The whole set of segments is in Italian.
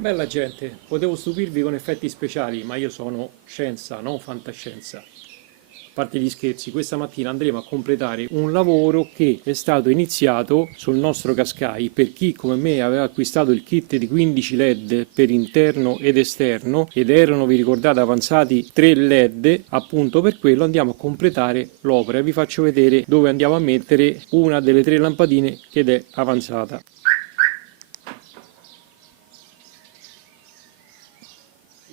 Bella gente, potevo stupirvi con effetti speciali, ma io sono scienza, non fantascienza. A parte gli scherzi, questa mattina andremo a completare un lavoro che è stato iniziato sul nostro Qashqai per chi come me aveva acquistato il kit di 15 LED per interno ed esterno ed erano, vi ricordate, avanzati 3 LED. Appunto per quello andiamo a completare l'opera e vi faccio vedere dove andiamo a mettere una delle 3 lampadine che è avanzata.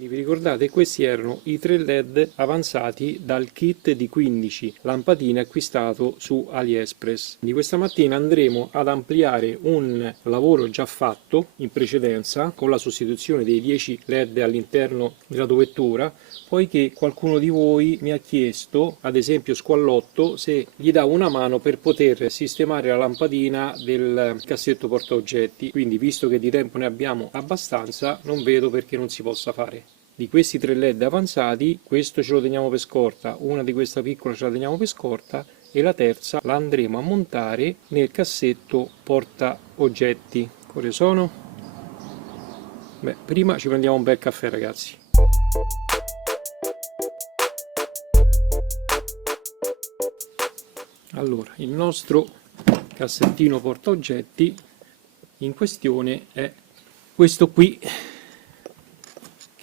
Vi ricordate, questi erano i 3 LED avanzati dal kit di 15 lampadine acquistato su AliExpress. Quindi questa mattina andremo ad ampliare un lavoro già fatto in precedenza con la sostituzione dei 10 LED all'interno della dovettura, poiché qualcuno di voi mi ha chiesto, ad esempio Squallotto, se gli davo una mano per poter sistemare la lampadina del cassetto portaoggetti. Quindi, visto che di tempo ne abbiamo abbastanza, non vedo perché non si possa fare. Di questi 3 LED avanzati, questo ce lo teniamo per scorta, una di questa piccola ce la teniamo per scorta e la terza la andremo a montare nel cassetto porta oggetti. Quali sono? Beh, prima ci prendiamo un bel caffè, ragazzi. Allora, il nostro cassettino porta oggetti in questione è questo qui,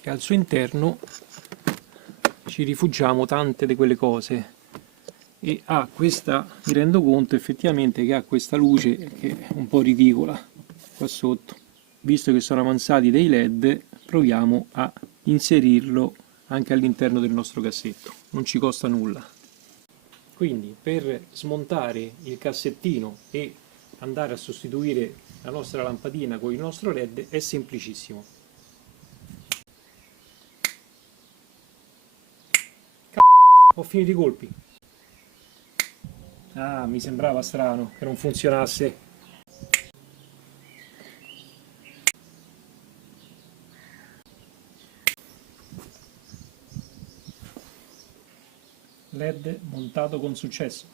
che al suo interno ci rifugiamo tante di quelle cose e ha questa, mi rendo conto effettivamente che ha questa luce che è un po' ridicola qua sotto. Visto che sono avanzati dei LED, proviamo a inserirlo anche all'interno del nostro cassetto, non ci costa nulla. Quindi per smontare il cassettino e andare a sostituire la nostra lampadina con il nostro LED è semplicissimo. Ho finito i colpi. Ah, mi sembrava strano che non funzionasse. LED montato con successo.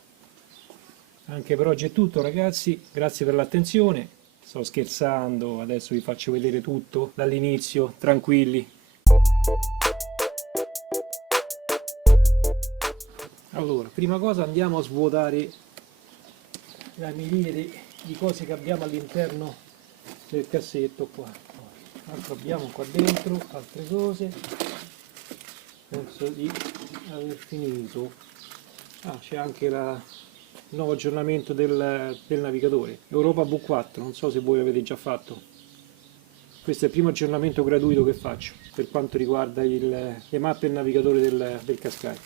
Anche per oggi è tutto, ragazzi, grazie per l'attenzione. Sto scherzando, adesso vi faccio vedere tutto dall'inizio, tranquilli. Allora, prima cosa andiamo a svuotare la miriade di cose che abbiamo all'interno del cassetto qua. Altro abbiamo qua dentro, altre cose. Penso di aver finito. Ah, c'è anche il nuovo aggiornamento del navigatore, Europa V4, non so se voi l'avete già fatto. Questo è il primo aggiornamento gratuito che faccio per quanto riguarda le mappe e il navigatore del Qashqai.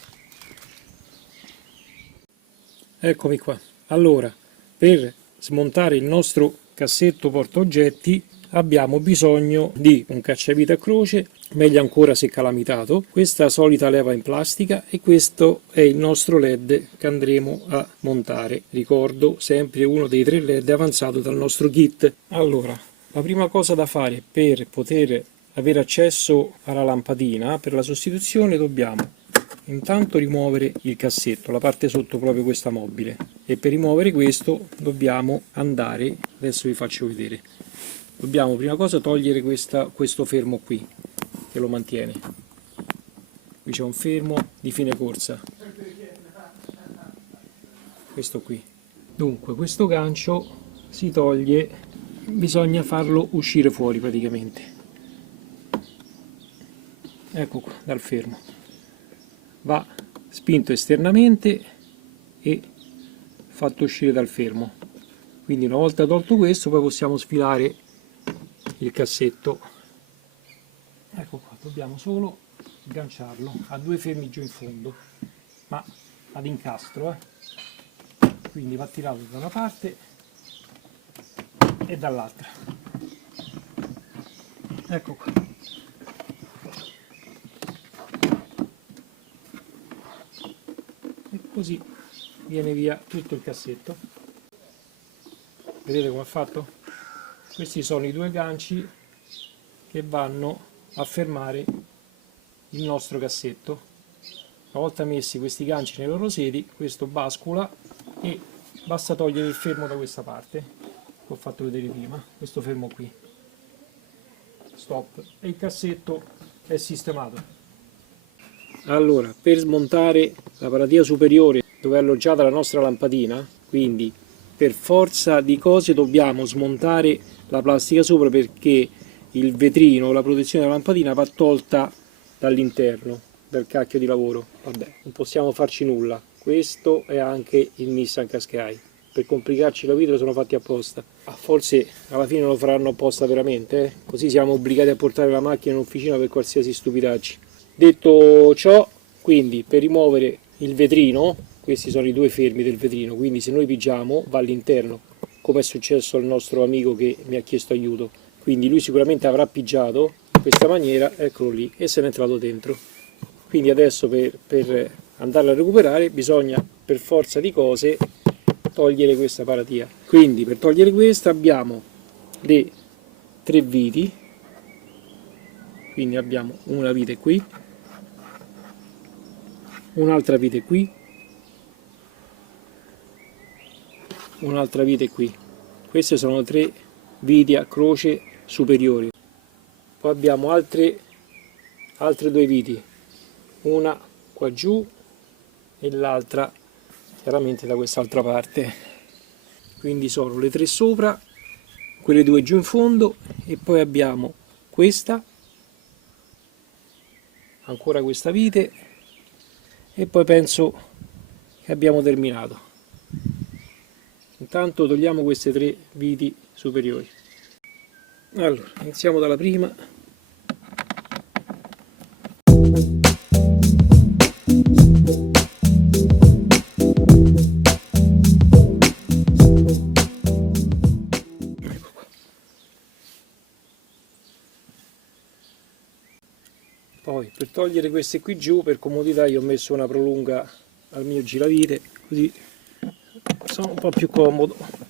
Eccomi qua. Allora, per smontare il nostro cassetto portaoggetti abbiamo bisogno di un cacciavite a croce, meglio ancora se calamitato, questa solita leva in plastica e questo è il nostro LED che andremo a montare. Ricordo, sempre uno dei 3 LED avanzato dal nostro kit. Allora, la prima cosa da fare per poter avere accesso alla lampadina per la sostituzione dobbiamo intanto rimuovere il cassetto, la parte sotto proprio questa mobile, e per rimuovere questo dobbiamo andare, adesso vi faccio vedere, dobbiamo prima cosa togliere questo fermo qui che lo mantiene. Qui c'è un fermo di fine corsa, questo qui. Dunque questo gancio si toglie, bisogna farlo uscire fuori praticamente, ecco qua, dal fermo. Va spinto esternamente e fatto uscire dal fermo. Quindi una volta tolto questo poi possiamo sfilare il cassetto. Ecco qua, dobbiamo solo sganciarlo a 2 fermi giù in fondo, ma ad incastro, quindi va tirato da una parte e dall'altra. Ecco qua. Così viene via tutto il cassetto. Vedete come è fatto? Questi sono i 2 ganci che vanno a fermare il nostro cassetto Una volta messi questi ganci nei loro sedi, questo bascula e basta togliere il fermo da questa parte, che ho fatto vedere prima, questo fermo qui. Stop. E il cassetto è sistemato. Allora, per smontare la paratia superiore dove è alloggiata la nostra lampadina, quindi per forza di cose dobbiamo smontare la plastica sopra, perché il vetrino, la protezione della lampadina va tolta dall'interno del cacchio di lavoro. Vabbè, non possiamo farci nulla. Questo è anche il Nissan Qashqai. Per complicarci la vita lo sono fatti apposta. Forse alla fine lo faranno apposta veramente, così siamo obbligati a portare la macchina in officina per qualsiasi stupidaggine. Detto ciò, quindi per rimuovere il vetrino, questi sono i due fermi del vetrino, quindi se noi pigiamo va all'interno, come è successo al nostro amico che mi ha chiesto aiuto. Quindi lui sicuramente avrà pigiato in questa maniera, eccolo lì, e se n'è entrato dentro. Quindi adesso per andarlo a recuperare bisogna per forza di cose togliere questa paratia. Quindi per togliere questa abbiamo le 3 viti, quindi abbiamo una vite qui, un'altra vite qui, un'altra vite qui. Queste sono 3 viti a croce superiori. Poi abbiamo altre 2 viti, una qua giù e l'altra chiaramente da quest'altra parte. Quindi sono le 3 sopra, quelle 2 giù in fondo, e poi abbiamo questa, ancora questa vite, e poi penso che abbiamo terminato. Intanto togliamo queste 3 viti superiori. Allora, iniziamo dalla prima. Ecco qua. Poi per togliere queste qui giù, per comodità io ho messo una prolunga al mio giravite, così sono un po' più comodo.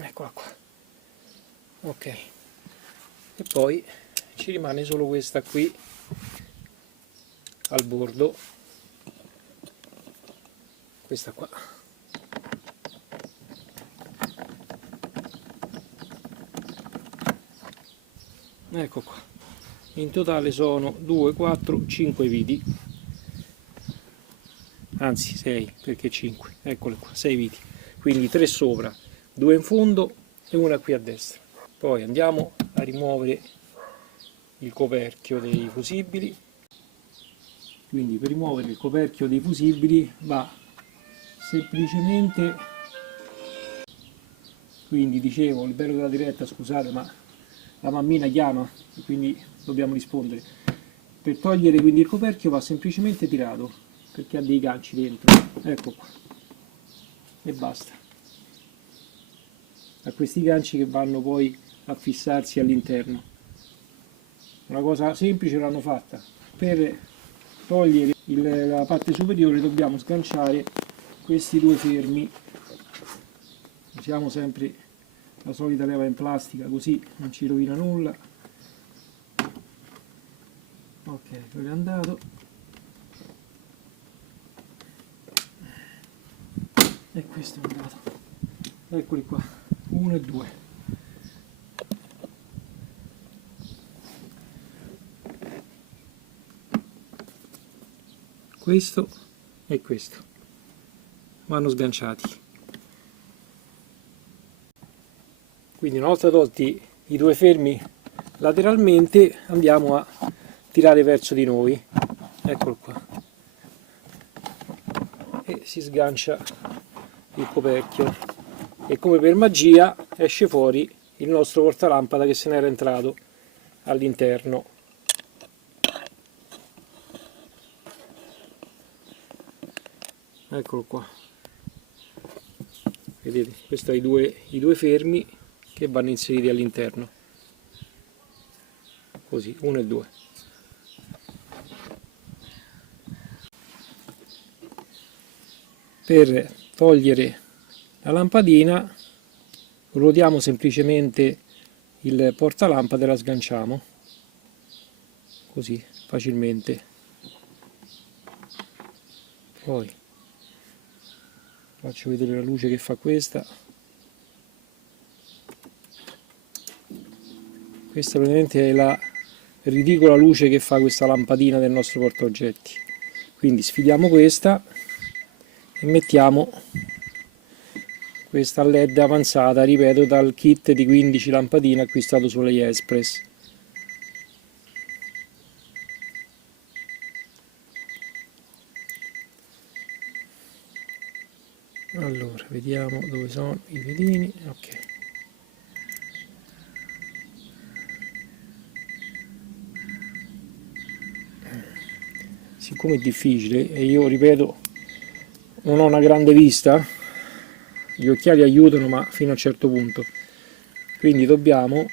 Eccola qua. Ok. E poi ci rimane solo questa qui al bordo, questa qua. Ecco qua. In totale sono 2, 4, 5 viti, anzi 6, perché 5, eccole qua, 6 viti, quindi 3 sopra, 2 in fondo e una qui a destra. Poi andiamo a rimuovere il coperchio dei fusibili. Quindi per rimuovere il coperchio dei fusibili va semplicemente, quindi dicevo, il bello della diretta, scusate ma la mammina chiama e quindi dobbiamo rispondere. Per togliere quindi il coperchio va semplicemente tirato, perché ha dei ganci dentro, ecco qua, e basta. Ha questi ganci che vanno poi a fissarsi all'interno. Una cosa semplice l'hanno fatta. Per togliere la parte superiore dobbiamo sganciare questi 2 fermi. Usiamo sempre la solita leva in plastica, così non ci rovina nulla. Ok, quello è andato. E questo è andato. Eccoli qua, 1 e 2. Questo e questo vanno sganciati. Quindi una volta tolti i 2 fermi lateralmente andiamo a tirare verso di noi, eccolo qua, e si sgancia il coperchio e come per magia esce fuori il nostro portalampada che se n'era entrato all'interno. Eccolo qua, vedete, questi sono i due fermi che vanno inseriti all'interno, così, 1 e 2. Per togliere la lampadina ruotiamo semplicemente il portalampada e la sganciamo così facilmente. Poi faccio vedere la luce che fa questa. Questa praticamente è la ridicola luce che fa questa lampadina del nostro portaoggetti. Quindi sfidiamo questa e mettiamo questa LED avanzata, ripeto, dal kit di 15 lampadine acquistato su AliExpress. Allora, vediamo dove sono i pedini. Ok. Siccome è difficile e io, ripeto, non ho una grande vista, gli occhiali aiutano ma fino a un certo punto, quindi dobbiamo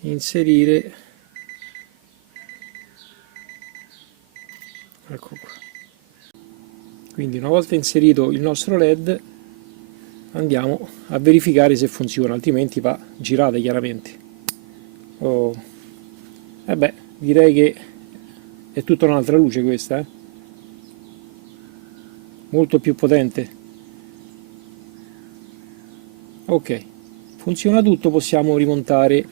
inserire, ecco qua. Quindi una volta inserito il nostro LED andiamo a verificare se funziona, altrimenti va girata chiaramente. Direi che è tutta un'altra luce questa, molto più potente. Ok, funziona tutto, possiamo rimontare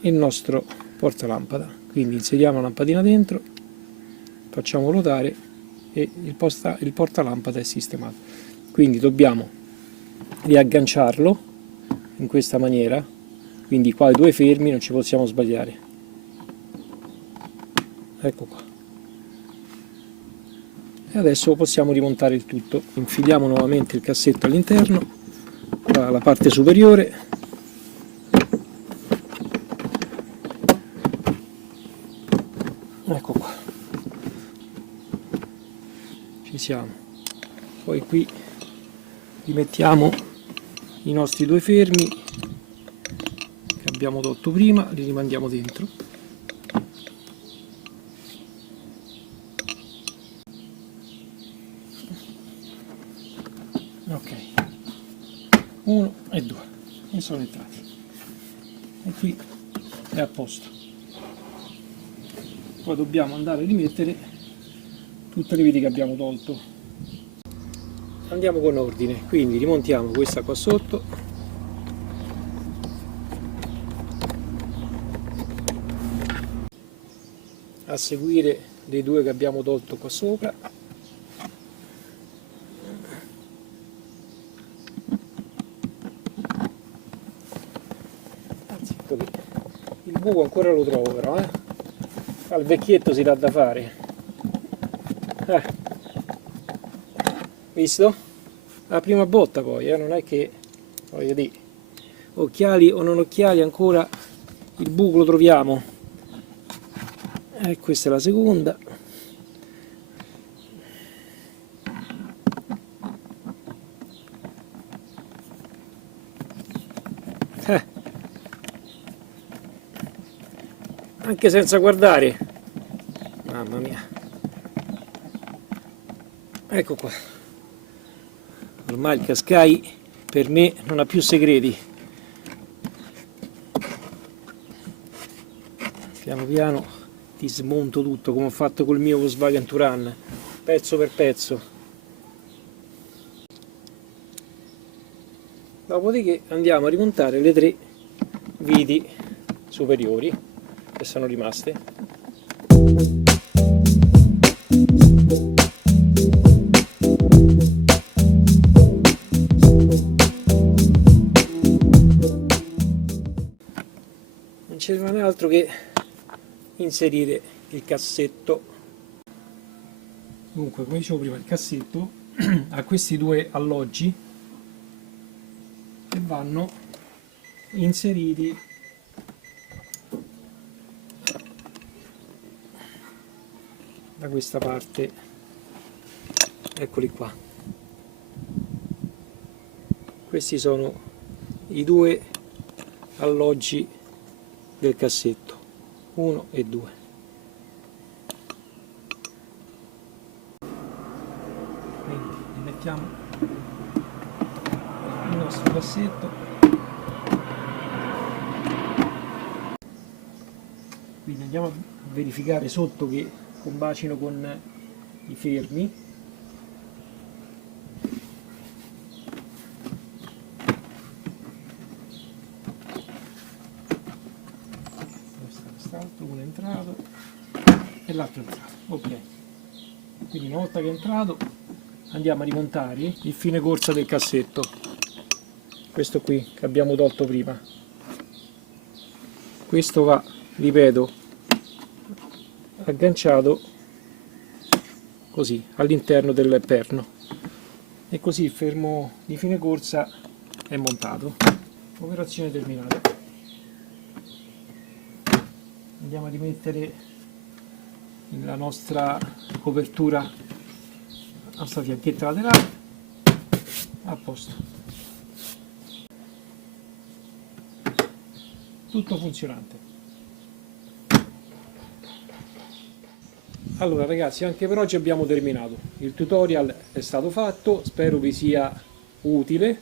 il nostro portalampada. Quindi inseriamo la lampadina dentro, facciamo ruotare e il portalampada è sistemato. Quindi dobbiamo riagganciarlo in questa maniera, quindi qua i due fermi, non ci possiamo sbagliare. Ecco qua. E adesso possiamo rimontare il tutto. Infiliamo nuovamente il cassetto all'interno, dalla parte superiore. Ecco qua. Ci siamo. Poi qui rimettiamo i nostri due fermi che abbiamo tolto prima, li rimandiamo dentro. Ok, 1 e 2 e sono entrati e qui è a posto. Poi dobbiamo andare a rimettere tutte le viti che abbiamo tolto. Andiamo con ordine, quindi rimontiamo questa qua sotto, a seguire le due che abbiamo tolto qua sopra. Il buco ancora lo trovo però, al vecchietto si dà da fare. Visto? La prima botta poi, non è che, voglio dire, occhiali o non occhiali ancora il buco lo troviamo. Questa è la seconda. Anche senza guardare, mamma mia. Ecco qua, ormai il Qashqai per me non ha più segreti. Piano piano ti smonto tutto come ho fatto col mio Volkswagen Touran, pezzo per pezzo. Dopodiché andiamo a rimontare le tre viti superiori che sono rimaste. Non ci rimane altro che inserire il cassetto. Dunque, come dicevo prima, il cassetto ha questi due alloggi che vanno inseriti da questa parte, eccoli qua. Questi sono i due alloggi del cassetto, 1 e 2. mettiamo il nostro cassetto, quindi andiamo a verificare sotto che combacino con i fermi. Quest'altro, uno è entrato e l'altro è entrato, ok. Quindi una volta che è entrato andiamo a rimontare il fine corsa del cassetto, questo qui che abbiamo tolto prima. Questo va, ripeto, agganciato così all'interno del perno e così il fermo di fine corsa è montato. Operazione terminata. Andiamo a rimettere la nostra copertura, la nostra fianchetta laterale a posto. Tutto funzionante. Allora ragazzi, anche per oggi abbiamo terminato. Il tutorial è stato fatto, spero vi sia utile.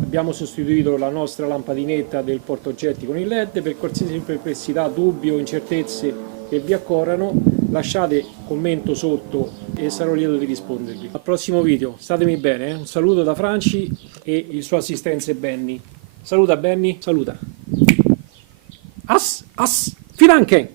Abbiamo sostituito la nostra lampadinetta del portaoggetti con il LED. Per qualsiasi perplessità, dubbi o incertezze che vi accorrano, lasciate commento sotto e sarò lieto di rispondervi. Al prossimo video, statemi bene, un saluto da Franci e il suo assistente Benny. Saluta Benny, saluta. Finanche!